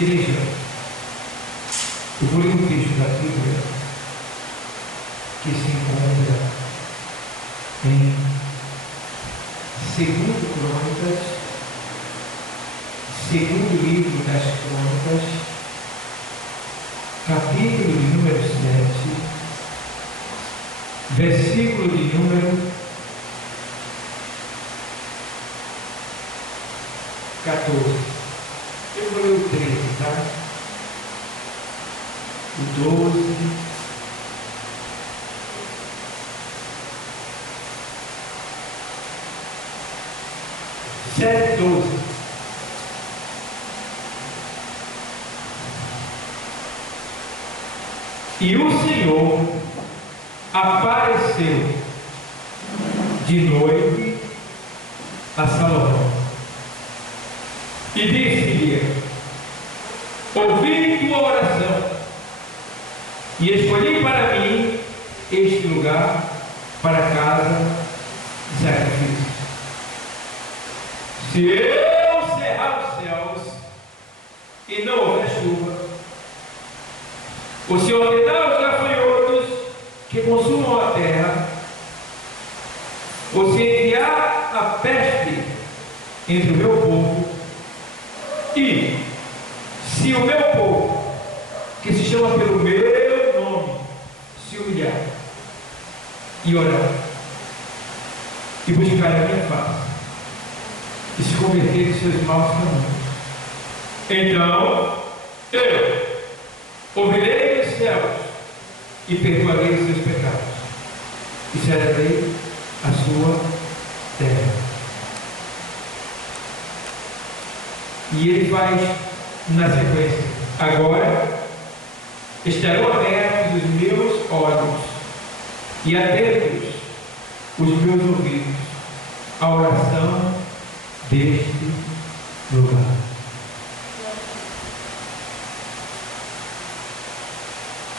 Igreja, eu vou ler um texto da Bíblia que se encontra em 2 Crônicas, segundo livro das Crônicas, capítulo de número 7, versículo de número 14. Eu vou ler o 13, tá? O 12. Sete, 12. E o Senhor apareceu de noite a Salomão e disse-lhe: ouvi tua oração e escolhi para mim este lugar para casa de sacrifício. Se eu cerrar os céus e não houver chuva, o Senhor ordenar os gafanhotos que consumam a terra, ou se enviar a peste entre o meu povo, e se o meu povo, que se chama pelo meu nome, se humilhar e orar e buscar a minha face e se converter de seus maus caminhos, então eu ouvirei dos céus e perdoarei os seus pecados e sararei a sua terra. E ele faz na sequência: agora estarão abertos os meus olhos e atentos os meus ouvidos à oração deste lugar.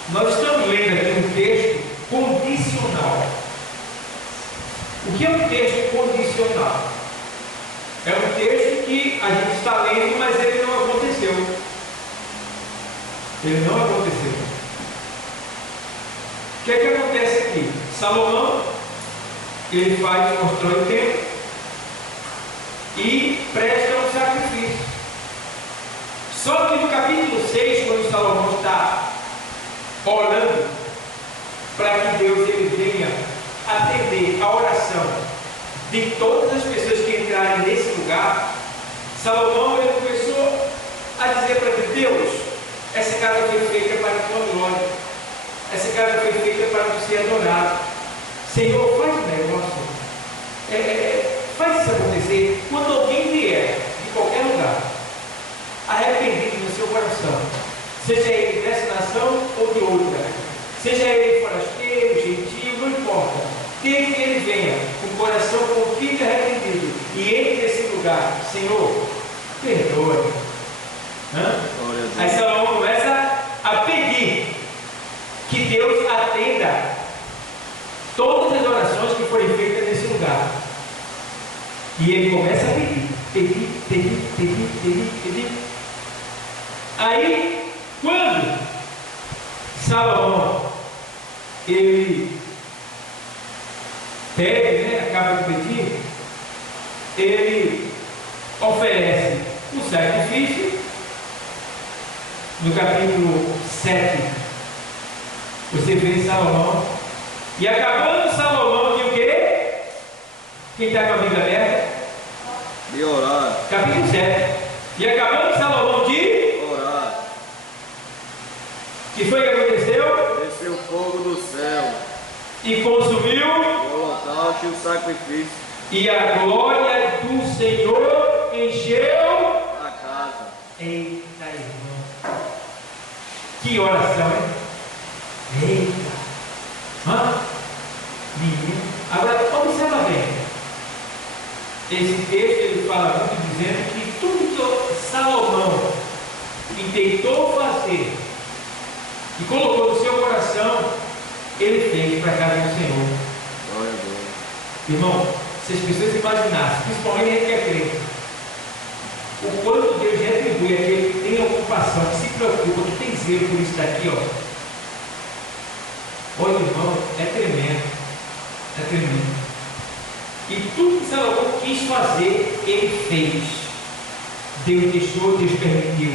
Nós estamos lendo aqui um texto condicional. O que é um texto condicional? É um texto que a gente está lendo, mas ele não aconteceu. Ele não aconteceu. O que é que acontece aqui? Salomão, ele constrói o templo e presta um sacrifício. Só que no capítulo 6, quando Salomão está orando para que Deus ele venha atender a oração de todas as pessoas que entrarem nesse lugar, Salomão ele começou a dizer para Deus: essa casa foi feita para a tua glória, essa casa foi feita para tu ser adorado. Senhor, faz um negócio, faz isso acontecer. Quando alguém vier de qualquer lugar arrependido no seu coração, seja ele dessa nação ou de outra, seja ele forasteiro, gentil, não importa, desde que ele venha com o coração contrito e arrependido e entre nesse lugar, Senhor, perdoa. Aí Salomão começa a pedir que Deus atenda todas as orações que forem feitas nesse lugar. E ele começa a pedir. Aí, quando Salomão ele pede, acaba de pedir, ele oferece o sacrifício. No capítulo 7, você vê Salomão, e acabando Salomão de o quê? Quem está com a Bíblia aberta? De orar. Capítulo 7. E acabando Salomão de orar, que foi que aconteceu? Desceu fogo do céu e consumiu o holocausto e o sacrifício, e a glória do Senhor encheu a casa. Eita, irmão, que oração, hein? Eita, menino. Agora observa bem, esse texto ele fala muito dizendo que tudo que Salomão tentou fazer e colocou no seu coração, ele fez para a casa do Senhor. Glória a Deus. Irmão, se as pessoas imaginassem, principalmente a gente que é crente, o quanto Deus retribui aquele que tem ocupação, que se preocupa, que tem zelo por isso daqui, ó. Olha, irmão, é tremendo. É tremendo. E tudo que Salomão quis fazer, ele fez. Deus deixou, Deus permitiu.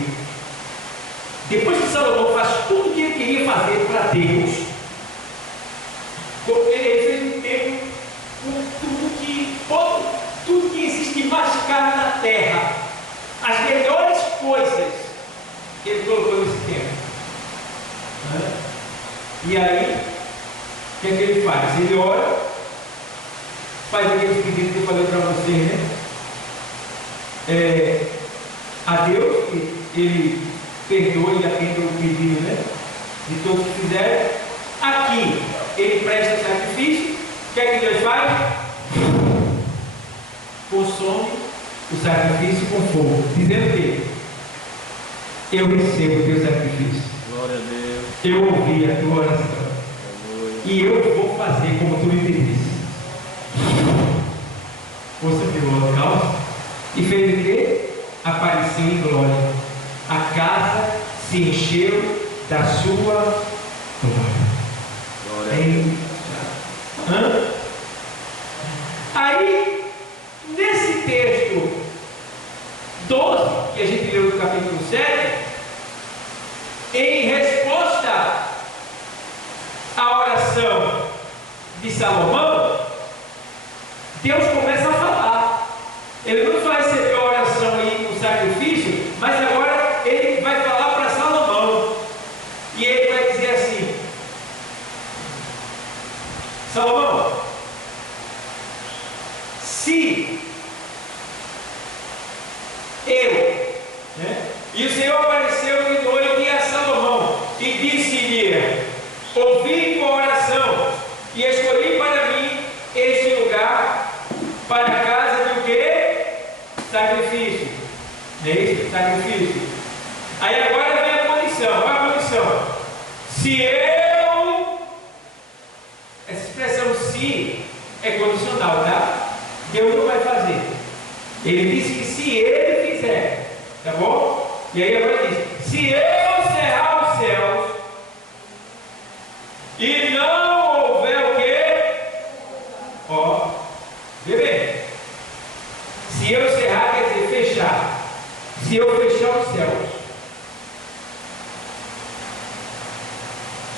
Depois que Salomão faz tudo o que ele queria fazer para Deus, ele fez um templo com tudo que existe mais caro na terra, as melhores coisas, ele colocou nesse templo. E aí, o que é que ele faz? Ele ora, faz aqueles pedidos que eu falei para vocês, né? A Deus, ele perdoa e atende o pedido, né? De todos que fizerem. Aqui, ele presta sacrifício. O que é que Deus faz? Consome o sacrifício com fogo, dizendo que eu recebo o teu sacrifício. Glória a Deus. Eu ouvi a tua oração. E eu vou fazer como tu me pediste. Força pelo holocausto. E fez o quê? Apareceu em glória. A casa se encheu da sua glória. Aí, nesse texto 12, que a gente leu do capítulo 7, em resposta à oração de Salomão, Deus começa a falar. Ele não vai receber a oração e o sacrifício, mas agora ele vai falar para Salomão. E ele vai dizer assim: Salomão, se eu, né? E o Senhor apareceu de noite a Salomão e disse-lhe: ouvi tua oração e escolhi para mim este lugar para a casa de o quê? Sacrifício. Não é isso? Sacrifício. Aí agora vem a condição. Qual é a condição? Se eu... Essa expressão se é condicional, tá? Deus não vai fazer. Ele disse que se ele fizer, tá bom? E aí agora diz: se eu cerrar os céus e não houver o quê? Ó, vê bem. Se eu cerrar quer dizer fechar. Se eu fechar os céus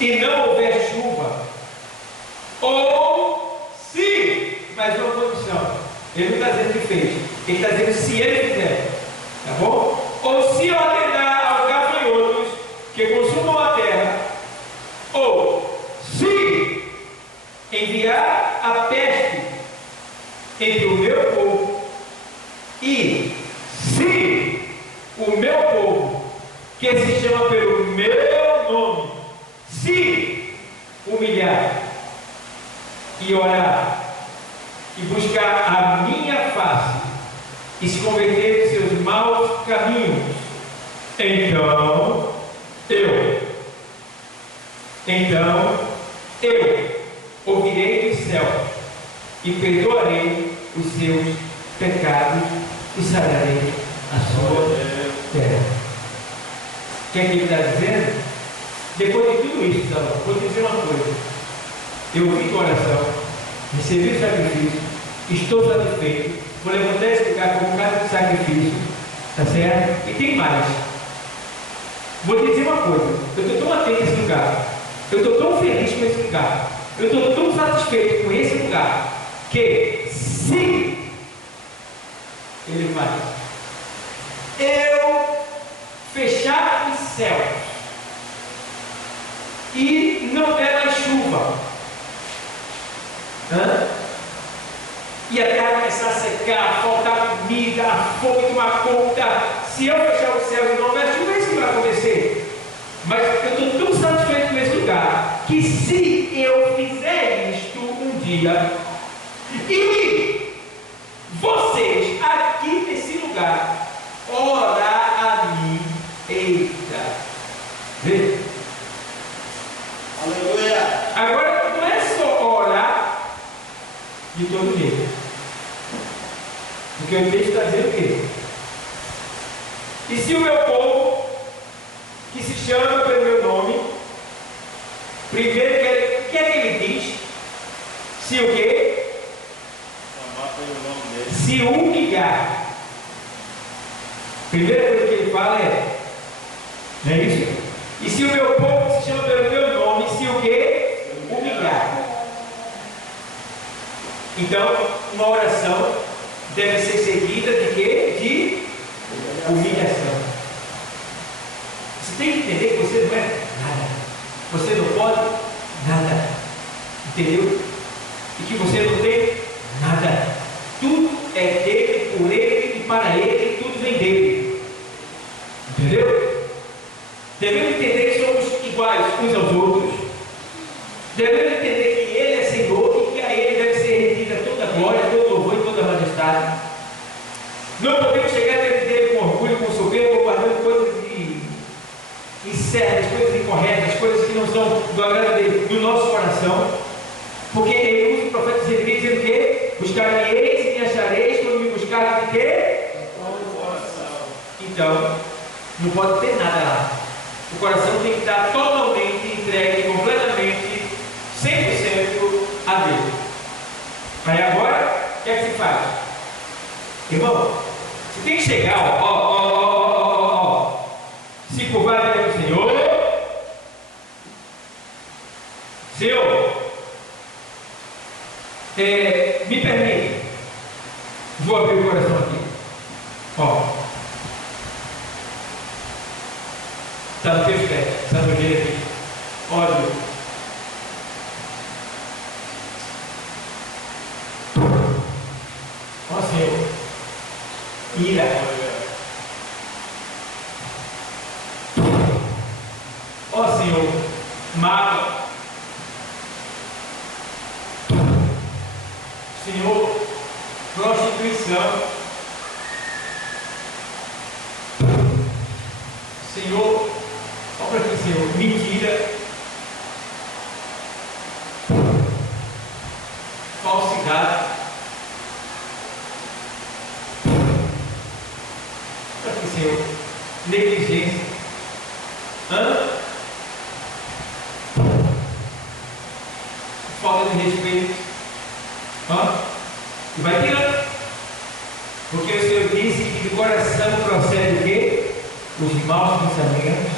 e não houver chuva, ou se, mais uma condição, ele não está dizendo que fez, ele está dizendo se ele fizer, tá bom? Ou se ordenar aos gafanhotos que consumam a terra, ou se enviar a peste entre o meu povo, e se o meu povo, que se chama pelo meu nome, se humilhar e orar e buscar a minha face e se converter dos seus maus caminhos, então eu ouvirei dos céus e perdoarei os seus pecados e sararei a sua terra. O que é que ele está dizendo? Depois de tudo isso, Salomão, vou dizer uma coisa: eu ouvi tua oração, recebi o sacrifício, estou satisfeito, vou levantar esse lugar como casa de sacrifício, tá certo? E tem mais. Vou dizer uma coisa: eu estou tão atento a esse lugar, eu estou tão feliz com esse lugar, eu estou tão satisfeito com esse lugar, que se ele faz, eu fechar os céus e não der mais chuva, e a terra começar a secar, faltar comida, a fome tomar conta, se eu fechar os céus e não der chuva, é isso que vai acontecer. Mas eu estou tão satisfeito com esse lugar, que se eu fizer isto um dia, e vocês aqui nesse lugar orar a mim, eita, vê? Aleluia. Agora não é só orar de todo jeito, porque o texto está dizendo o quê? E se o meu povo, que se chama pelo meu nome, primeiro, o que é que ele diz? Se o quê? Chamar pelo nome dele. Se humilhar. Primeira coisa que ele fala é, não é isso? E se o meu povo, que se chama pelo meu nome, se o quê? Humilhar. Então, uma oração deve ser seguida de quê? De humilhação. Você tem que entender que você não é nada. Você não pode nada. Entendeu? E que você não tem nada. Tudo é dele, por ele e para ele, e tudo vem dele. Entendeu? Devemos entender que somos iguais uns aos outros. Devemos entender que ele é Senhor e que a ele deve ser rendida toda a glória, todo louvor e toda a majestade. Não podemos chegar diante dele com orgulho, com soberba, guardando coisas incertas, coisas incorretas, coisas que não são do agrado dele, do nosso coração. Porque ele usa o profeta Jeremias dizendo que buscar-me-eis e me achareis quando me buscarem de quê? Então, não pode ter nada lá. O coração tem que estar totalmente entregue, completamente, 100% a Deus. Aí agora, o que é que se faz? Irmão, você tem que chegar, se curvar diante do Senhor. Senhor, me permite, vou abrir o coração aqui. Está no teu pé, está no jeito aqui. Ódio. Ó Senhor, ira. Ó Senhor, mágoa. Senhor, prostituição. Senhor, olha aqui, Senhor, mentira, falsidade. Olha aqui, Senhor, negligência. Falta de respeito. E vai tirando. Porque o Senhor disse que do coração procede o quê? Os maus pensamentos,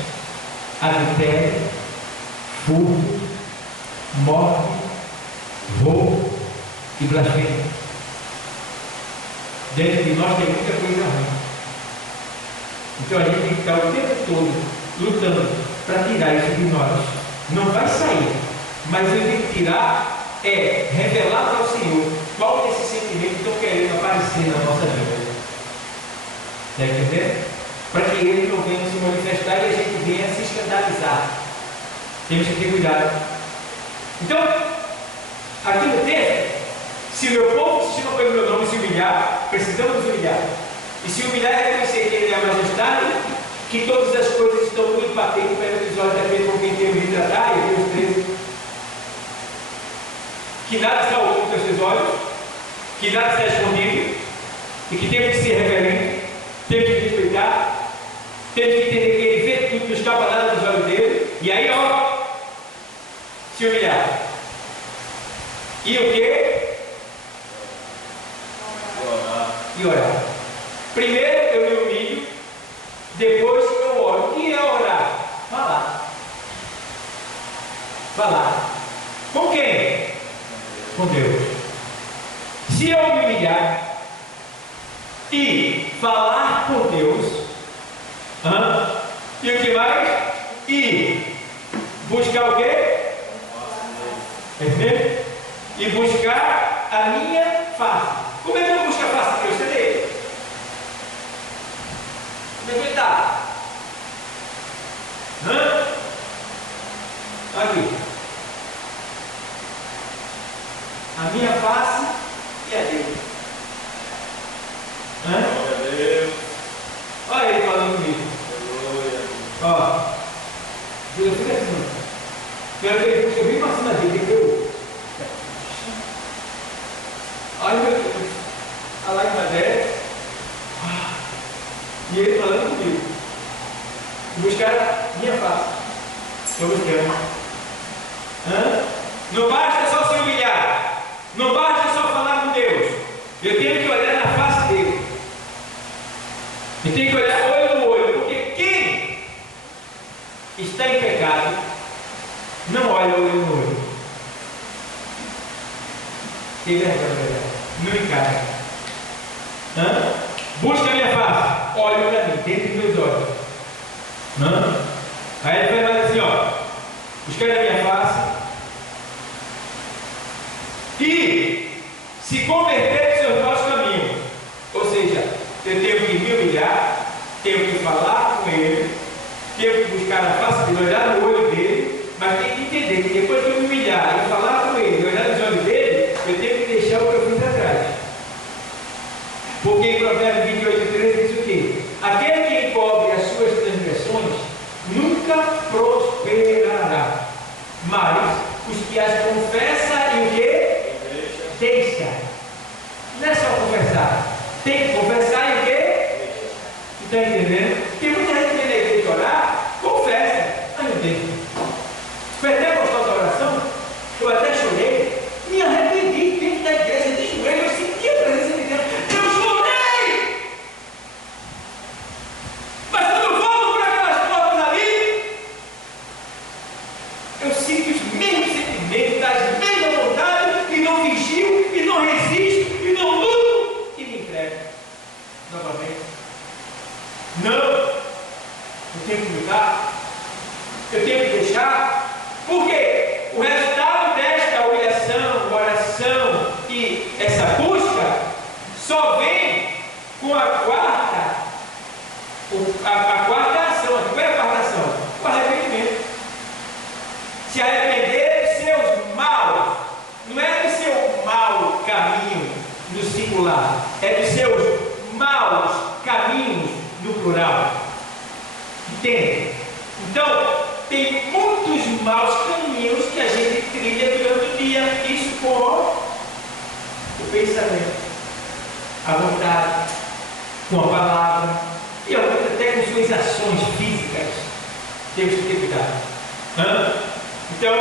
adultério, furto, morte, roubo e blasfêmia. Dentro de nós tem muita coisa ruim. Então a gente tem que estar o tempo todo lutando para tirar isso de nós. Não vai sair, mas eu tenho que tirar, revelar para o Senhor qual desses sentimentos estão querendo aparecer na nossa vida. Está entendendo? Para que ele não venha se manifestar e a gente venha se escandalizar. Temos que ter cuidado. Então, aqui no texto, se o meu povo que se chama pelo meu nome se humilhar, precisamos nos humilhar. E se humilhar é reconhecer que ele é a majestade, que todas as coisas estão muito patentes perante os olhos daquele com quem temos de tratar, e Deus 13. Que nada está oculto aos seus olhos, que nada está escondido, e que temos que ser reverentes, temos que respeitar, temos que entender que ele vê tudo, não escapa nada dos olhos dele, e aí, se humilhar. E o quê? E orar. Primeiro eu me humilho, depois eu oro. O que é orar? Falar. Falar. Com quem? Com Deus. Se eu me humilhar e falar com Deus, e o que mais? E buscar o quê? Entendeu? E buscar a minha face. Como é que eu vou buscar a face de Deus? Cadê? Como é que ele está? Aqui. A minha face e a dele. Glória a Deus. Olha ele falando comigo. Deus fica assim. Quero que ele puxe bem para cima dele, entendeu? Olha meu Deus. A lágrima desce. E ele falando comigo. Buscar a minha face. Estou buscando. Não basta só se humilhar. Não basta só falar com Deus. Eu tenho que olhar na face dele. Eu tenho que olhar olho no olho. Porque quem está em pecado não olha olho no olho. Tem vergonha, não encara. Busca a minha face. Olha para mim, dentro dos meus olhos. Aí ele vai fazer assim, ó. Buscar a minha face. E se converter dos seus maus caminhos. Ou seja, eu tenho que me humilhar, tenho que falar com ele, tenho que buscar a face dele, olhar no olho dele, mas tem que entender que depois que eu me humilhar e falar com ele, olhar nos olhos dele, eu tenho que deixar o que eu fiz atrás. Porque em Provérbios 28:13 diz o quê? Aquele que encobre as suas transgressões nunca prosperará, mas os que as confessa e o quê? Deixa. Não é só confessar, tem que confessar e o quê? Está entendendo? Porque muita gente vem na igreja orar, confessa, mas não deixa. Foi até gostar da oração, eu até chorei, me arrependi dentro da igreja, de joelho, eu senti a presença de Deus, eu chorei! Mas quando eu volto para aquelas portas ali, eu sinto os mesmos sentimentos, as mesmas vontades, e não vigio, e não resisto, e não luto, e me entrego novamente. Não, eu tenho que lutar, eu tenho que deixar, porque o resultado desta humilhação, oração e essa busca só vem com a quarta ação. Qual é a quarta ação? O arrependimento. Se arrepender dos seus maus, não é do seu mau caminho no singular, é dos seus maus caminhos no plural. Entende? Então, tem muitos maus caminhos que a gente trilha durante o dia. Isso com o pensamento, a vontade, com a palavra e até com suas ações físicas. Temos que ter cuidado. Então,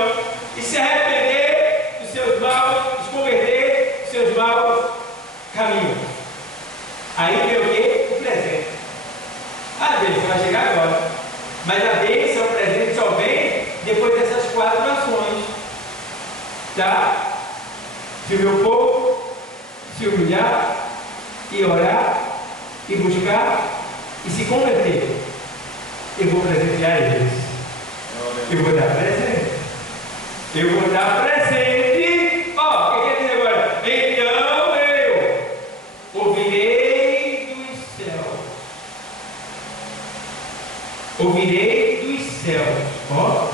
e se arrepender dos seus maus, se converter dos seus maus caminhos. Aí vem o quê? O presente. A bênção vai chegar agora. Mas a bênção, o presente só vem depois dessas 4 ações. Tá? Se o meu povo se humilhar e orar e buscar e se converter, eu vou presentear eles. Eu vou dar presente. Eu vou dar presente. Ó, o que quer dizer agora? Então eu ouvirei dos céus. Ouvirei dos céus. Ó.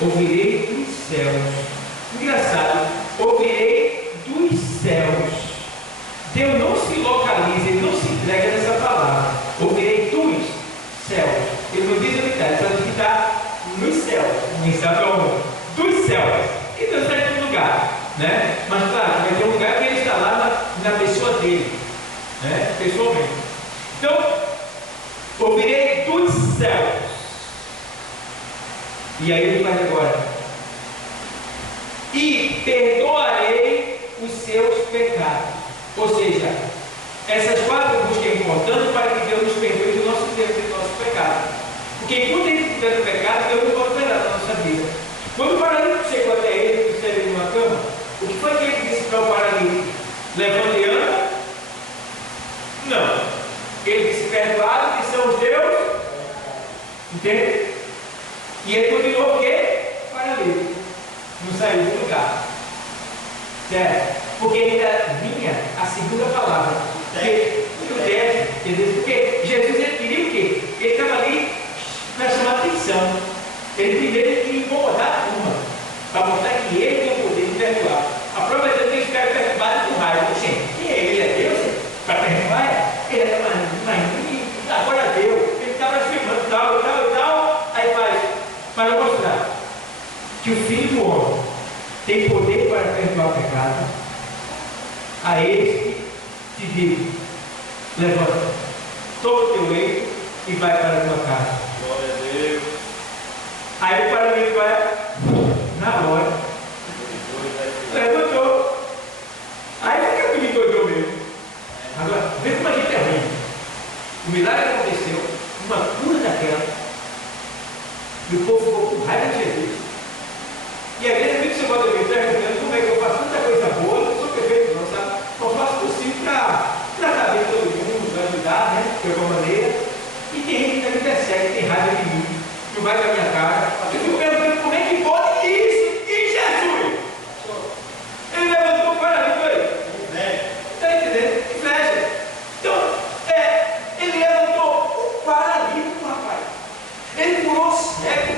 Ouvirei dos céus. Engraçado. Ouvirei dos céus. Deus não se localiza, ele não se entrega nessa palavra. Ouvirei dos céus. Ele não diz onde está, ele só diz que está nos céus. Nem sabe onde. Dos céus. E Deus está em todo lugar. Né? Mas claro, vai ter um lugar que ele está lá na pessoa dele. Né? Pessoalmente. Então, ouvirei dos céus. E aí ele faz agora. E perdoarei os seus pecados. Ou seja, essas 4 buscas é importante para que Deus nos perdoe do nosso tempo e do nosso pecado. Porque enquanto ele estiver no pecado, Deus não pode operar na nossa vida. Quando o paralítico chegou até ele, que esteve numa cama, o que foi que ele disse para o paralítico? Levanta e anda? Não. Ele disse: perdoado que são os teus. Entende? E ele continuou o quê? Paralítico. Não saiu do lugar. Certo? Porque ainda vinha a segunda palavra. O teste. Porque Jesus ele queria o quê? Ele estava ali para chamar atenção. Ele primeiro queria incomodar a turma, para mostrar que ele tem o poder de perdoar. A prova é que ele ficar perturbado com raiva. Gente, quem é ele? É Deus? Para perdoar? Ele era mas agora deu. Ele estava afirmando tal. Aí faz, para mostrar que o Filho do Homem tem poder para perdoar o pecado. A este te digo: levanta toma o teu leito e vai para a tua casa. Glória a Deus. Aí o paralítico vai na hora. Levantou. Aí fica bonito o mesmo. Agora, vê como a gente é ruim. O milagre aconteceu, uma cura daquela, e o povo ficou com raiva de Jesus. E a igreja que você pode me perguntando como é que eu faço tanta coisa boa, não sou perfeito não, sabe? Eu faço o possível para saber todo mundo, para ajudar, né? De alguma maneira. E tem gente que me persegue, tem raiva de mim, não vai com a minha cara. Eu fico perguntando como é que pode isso? E Jesus? Ele levantou o paralítico aí. Está entendendo? Inveja. Então, ele levantou o paralítico, rapaz. Ele curou o cego.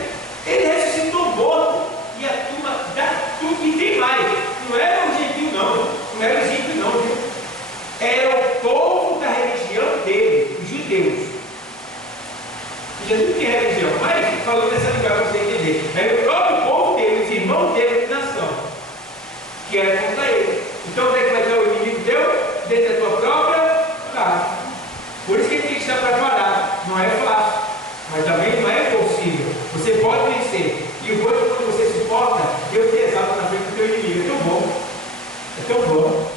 Ele ressuscitou morto. E a turma dá tudo. E tem mais. Não era o gentil, não. Não era o gentil, não, viu? Era o povo da religião dele, os judeus. Jesus não tem religião, mas falou dessa linguagem para você entender. Era o próprio povo dele, os irmãos dele de nação, que era contra ele. Então, onde é que vai ter o inimigo teu? Dentro da tua própria casa. Por isso que ele tem que estar preparado. Não é fácil, mas também não é impossível. Você pode vencer. E o outro, quando você suporta, Deus te exalta na frente do teu inimigo. É tão bom. É tão bom.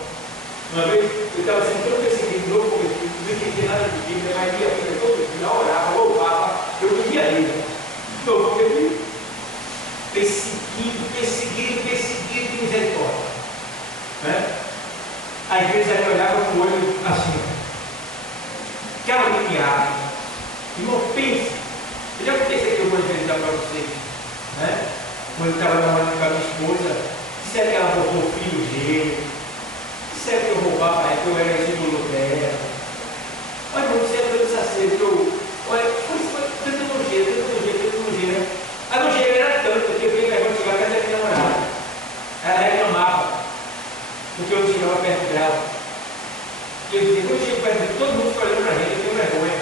Uma vez eu estava sendo tão perseguido, novo convertido, não entendia nada de Bíblia, mas ia vida todo dia, orava, louvava, eu vivia ele. Novo convertido, perseguido de misericórdia. Né? A igreja me olhava com o olho assim, caluniado. Irmão, pense. Eu já contei isso aqui algumas vezes para vocês. Né? Quando eu estava namorando com a minha esposa, disseram que ela botou o filho dele. Disseram que eu roubava, que eu era ídolo dela. Olha, irmão, você é todo sacerdote. Olha, foi tanta nojeira. A nojeira era tanta que eu fui levar de chegar perto da minha namorada. Ela reclamava, porque eu chegava perto dela. E eu dizia, quando eu chego perto dela, todo mundo fica olhando para a gente, eu tenho vergonha.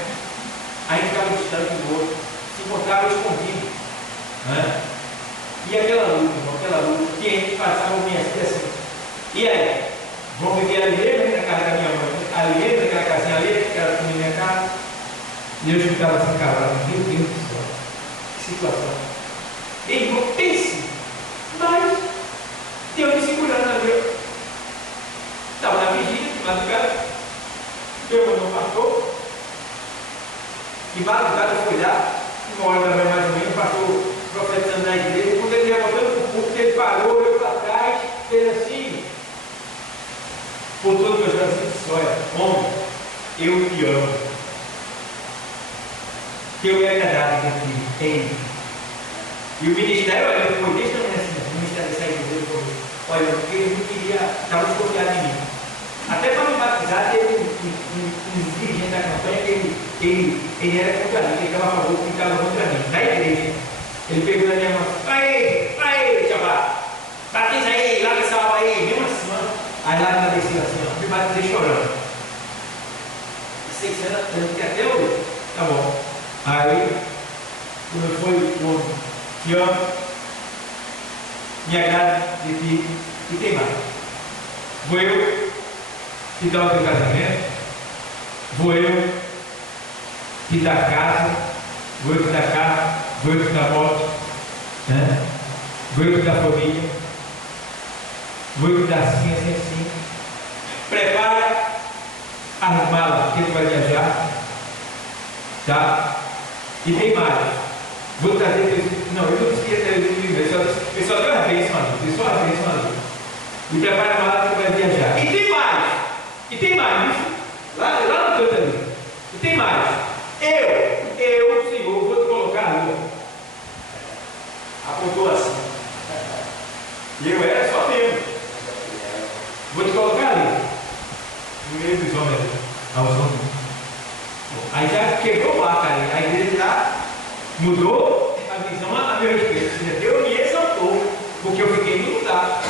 Aí ficava distante do outro, se encontrava escondido. Né? E aquela luta, que a gente passava o mês assim. E aí? Vamos viver ali mesmo na casa da minha mãe, ali mesmo, naquela casinha ali, que era na minha casa. E eu ficava assim, calado, meu Deus do céu, que situação. E irmão, pense, mas Deus me segurando na Deus. Estava na vigília, de madrugada, meu irmão passou, e madrugada eu fui lá, 1h da manhã mais ou menos, passou profetizando na igreja. Quando ele ia voltando para o púlpito, ele parou, olhou para trás, fez assim, por todo o meu coração e disse: olha, homem, eu te amo. Eu me agradava de ti. E o ministério, olha, eu foi desde a manhã assim, o ministério dessa igreja, olha, porque ele não queria, estava desconfiado de mim. Até para me batizar, teve um dirigente da campanha que ele era contra mim, ele ficava a favor, que ficava contra mim, na igreja. Ele pegou na minha mão: aí, chaval, batiza aí, larga essa alma aí, mesmo assim, mano. Aí lá na descida assim, ó, me batizei chorando. Sei que era tanto que até hoje, tá bom. Aí, quando foi o te amo, me agrada de ti, e tem mais. Vou eu te dar o teu casamento, vou eu te dar casa, vou eu te dar carro, vou eu te dar moto, né? Vou eu te dar família, vou eu te dar assim. Prepara as malas que ele vai viajar, tá? E tem mais. Vou trazer. Não, eu não disse que ia trazer o livro, eu só dei uma bênção ali. E prepara a mala que ele vai viajar. E tem mais, bicho. Lá no canto ali. E tem mais. Eu, Senhor, vou te colocar ali. Apontou assim. E eu era só mesmo. Vou te colocar ali. No meio dos homens ali. Aos homens. Aí já quebrou o ar, cara. A igreja já mudou a visão a meu respeito. Deus me exaltou, porque eu fiquei no lugar.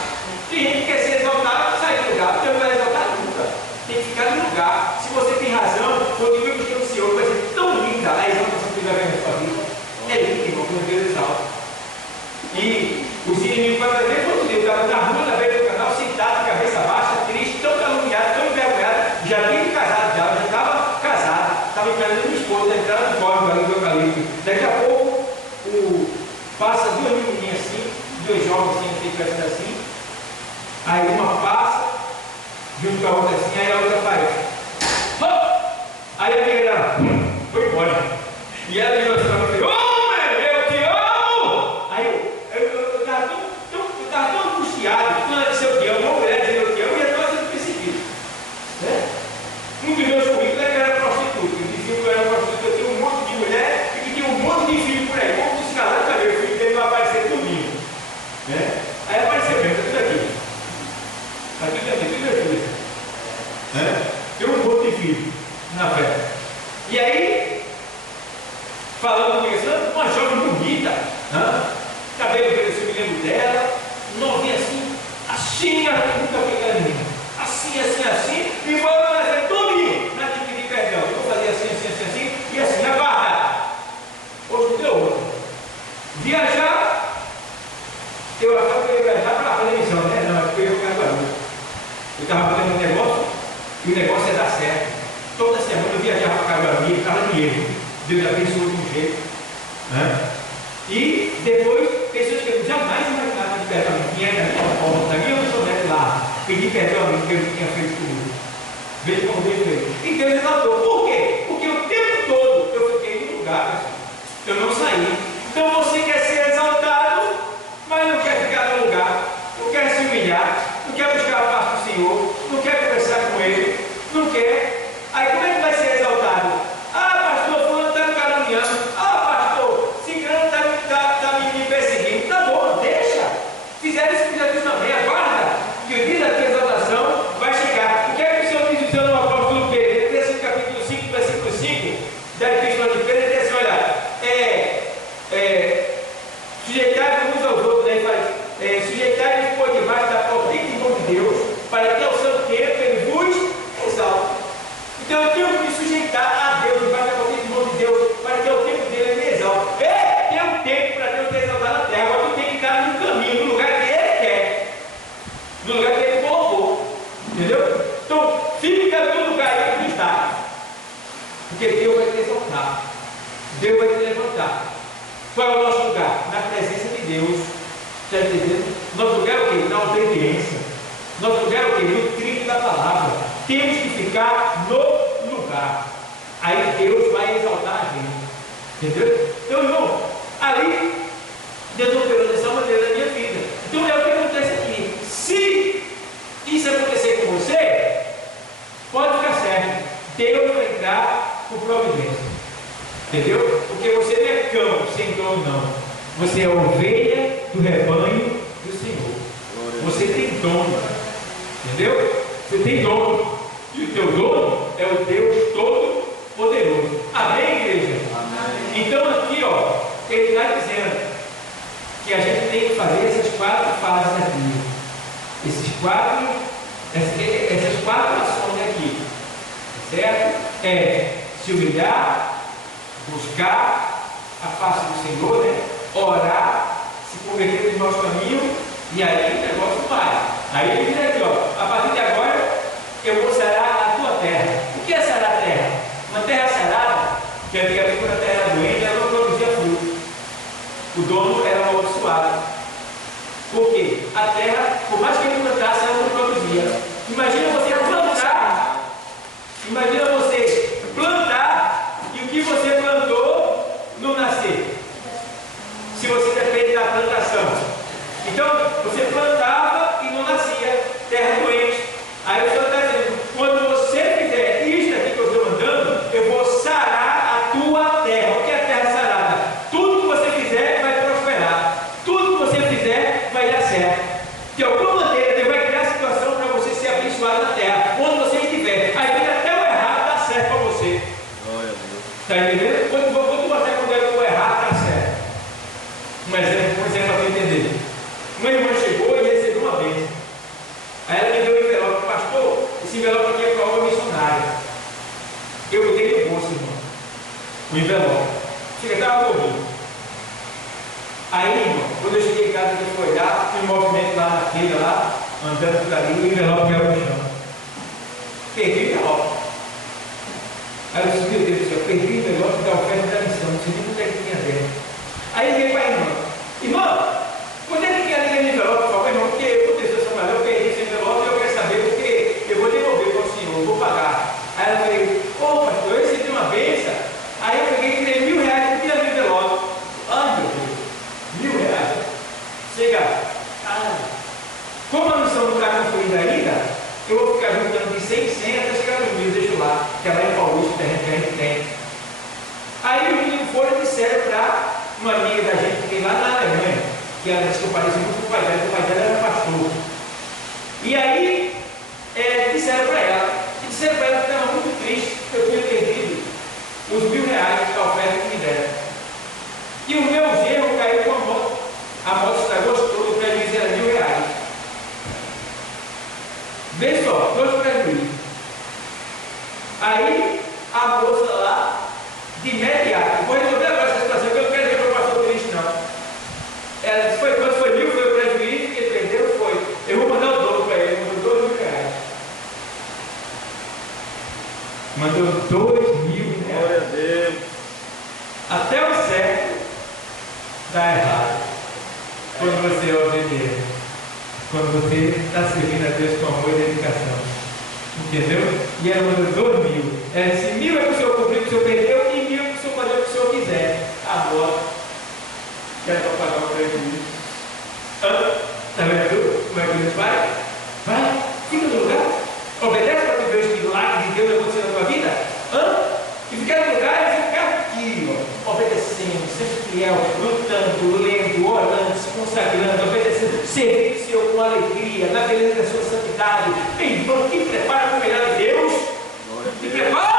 Tem gente que quer ser exaltado, sai do lugar. Deus não vai exaltar nunca. Tem que ficar no lugar. Se você tem razão, continue buscando o Senhor. Vai ser tão linda a exaltação que Deus vai ver na sua vida. É lindo, irmão, quando Deus exalta. E os inimigos vão ver quando Deus estava na rua, na beira do canal, sentado, cabeça baixa, triste, tão caluniado, tão envergonhado. Já tinha casado, já estava casado, estava casa da minha esposa, na entrada do córrego ali do eucalipto. Daqui a pouco, passa duas menininhas assim, dois jovens assim, que tivessem assim. Aí uma passa, junto com a outra assim, aí a outra faz. Aí a minha dela foi embora. E ela virou assim para mim: homem, eu te amo! Aí eu estava tão angustiado, que ela disse eu te amo, uma mulher dizendo eu te amo, e eu estava sendo perseguido. Um dos meus currículos era prostituta. Eles diziam que eu era prostituta, eu tinha um monte de mulher e que tinha um monte de filho por aí. Como se casaram também, o filho dele vai aparecer tudinho. Aí apareceu mesmo, está tudo aqui. Está tudo aqui, tudo aqui. Tem um monte de filho na fé. E aí, falando comigo assim, uma jovem bonita, cabelo preto, eu me lembro dela, novinha assim, assim, eu nunca vi aquela menina. Assim, e vou fazer tudinho para te pedir perdão. Eu vou fazer assim, e assim, na barra. Hoje não deu outra. Viajar, eu achava que eu ia viajar para a televisão, né? Não, porque eu ia ficar barulho. Eu estava fazendo um negócio, e o negócio ia dar certo. Toda semana eu viajava para Caguaí, ficava dinheiro. Deus abençoou de um jeito. E depois, pessoas que eu jamais imaginava de perdão, que era da minha forma, da minha honestidade lá, pedir perdão a mim que eu tinha feito comigo. Veja como Deus fez. E Deus exaltou. Por quê? Porque o tempo todo eu fiquei no lugar, eu não saí. Então você quer ser exaltado, mas não quer ficar no lugar, não quer se humilhar, não quer buscar a paz do Senhor, não quer conversar com Ele, não quer. Aí como é que vai ser exaltado? Pastor, fulano está me caluniando. Pastor, ciclano está me perseguindo. Tá bom, deixa. Fizeram isso, fizeram isso também. Aguarda que o dia da tua exaltação vai chegar. O que é que o Senhor diz no apóstolo Pedro? Ele capítulo 5, versículo 5 da Epístola de Pedro, ele diz assim, olha, sujeitai-vos uns aos outros, né? Ele fala, sujeitai-vos por debaixo da potente mão de Deus, para que ao seu tempo ele vos exalte. Então eu tenho que me sujeitar a Deus, debaixo da potente mão de Deus, para que ao tempo dele ele me exalte. Tem um tempo para Deus te exaltar na terra, agora tu tem que estar no caminho, no lugar que Ele quer, no lugar que Ele colocou, entendeu? Então fica no lugar aí que tu está, porque Deus vai te exaltar, Deus vai te levantar. Qual é o nosso lugar? Na presença de Deus. Está entendendo? Nosso lugar é o quê? Na obediência. Nosso lugar é o quê? No trilho da palavra. Temos que ficar no lugar. Aí Deus vai exaltar a gente. Entendeu? Então, irmão, ali Deus operou dessa maneira na minha vida. Então é o que acontece aqui. Se isso acontecer com você, pode ficar certo. Deus vai entrar por providência. Entendeu? Porque você não é cão sem dono, não. Você é ovelha do rebanho do Senhor. Você tem dono. Entendeu? Você tem dono. E o teu dono é o Deus Todo-Poderoso. Amém, igreja? Amém. Então aqui, ele está dizendo que a gente tem que fazer essas 4 fases da vida. Essas 4 ações aqui. Certo? Se humilhar, buscar a face do Senhor, né? Orar, se converter no nosso caminho, e aí o negócio vai. Aí ele diz aqui, a partir de agora eu vou sarar a tua terra. O que é sarar a terra? Uma terra sarada, que antigamente quando a terra era doente, ela não produzia fruto. O dono era amaldiçoado. Por quê? A terra, por mais que ele plantasse, ela não produzia. Imagina você plantar. Imagina você plantar e o que você plantou não nascer. Se você depende da plantação. Então, você plantava e não nascia. Terra doente. Aí o Senhor está dizendo, quando você fizer isto aqui que eu estou mandando, eu vou sarar a tua terra. O que é a terra sarada? Tudo que você fizer vai prosperar. Tudo que você fizer vai dar certo. De alguma maneira, Deus vai criar a situação para você ser abençoado na terra, onde você estiver. Aí vem até o errado dar certo para você. Está entendendo? Quando você puder o errado, dá certo. Um exemplo para você entender. Uma irmã chegou e recebeu uma bênção. Aí ela me deu um envelope. Pastor, esse envelope aqui é para a obra missionária. Eu botei no bolso, irmão. O envelope. Chega, estava comigo. Aí, irmão, quando eu cheguei em casa, eu fui olhar, fui em movimento lá na feira, lá, andando por ali, o envelope caiu no chão. Perdi o envelope. Aí eu disse, meu Deus do céu, que ela disse que eu parecia muito com o pai dela era pastor. E aí, disseram para ela que estava muito triste, porque eu tinha perdido os R$1.000 da oferta que me deram. E o meu genro caiu com a moto estragou toda, o prejuízo era R$1.000. Vê só, 2 prejuízos. Aí, a moça lá, de imediato, vou resolver agora essa situação, que eu não quero ver para o pastor triste, não. Ela disse, quanto foi 1.000, foi o prejuízo, que ele perdeu, foi. Eu vou mandar o dobro para ele, mandou R$2.000. Mandou R$2.000. Glória a Deus. Até o certo dá errado. Quando você é obediente. Quando você está servindo a Deus com amor e dedicação. Entendeu? E ela mandou R$2.000. Ela disse, 1.000 é para o senhor cumprir o que o senhor perdeu e 1.000 é para o senhor fazer o que o senhor quiser. Agora, quer para pagar o prejuízo. Está vendo como é que Deus vai? Vai, fica no lugar. Obedece para tu ver os milagres de Deus acontecendo na tua vida. E ficar no lugar e ficar aqui, ó, obedecendo, sempre fiel, lutando, lendo, orando, se consagrando, obedecendo, servindo o Senhor com alegria, na beleza da sua santidade. Bem, irmão, que prepara para o melhor de Deus? Que prepara.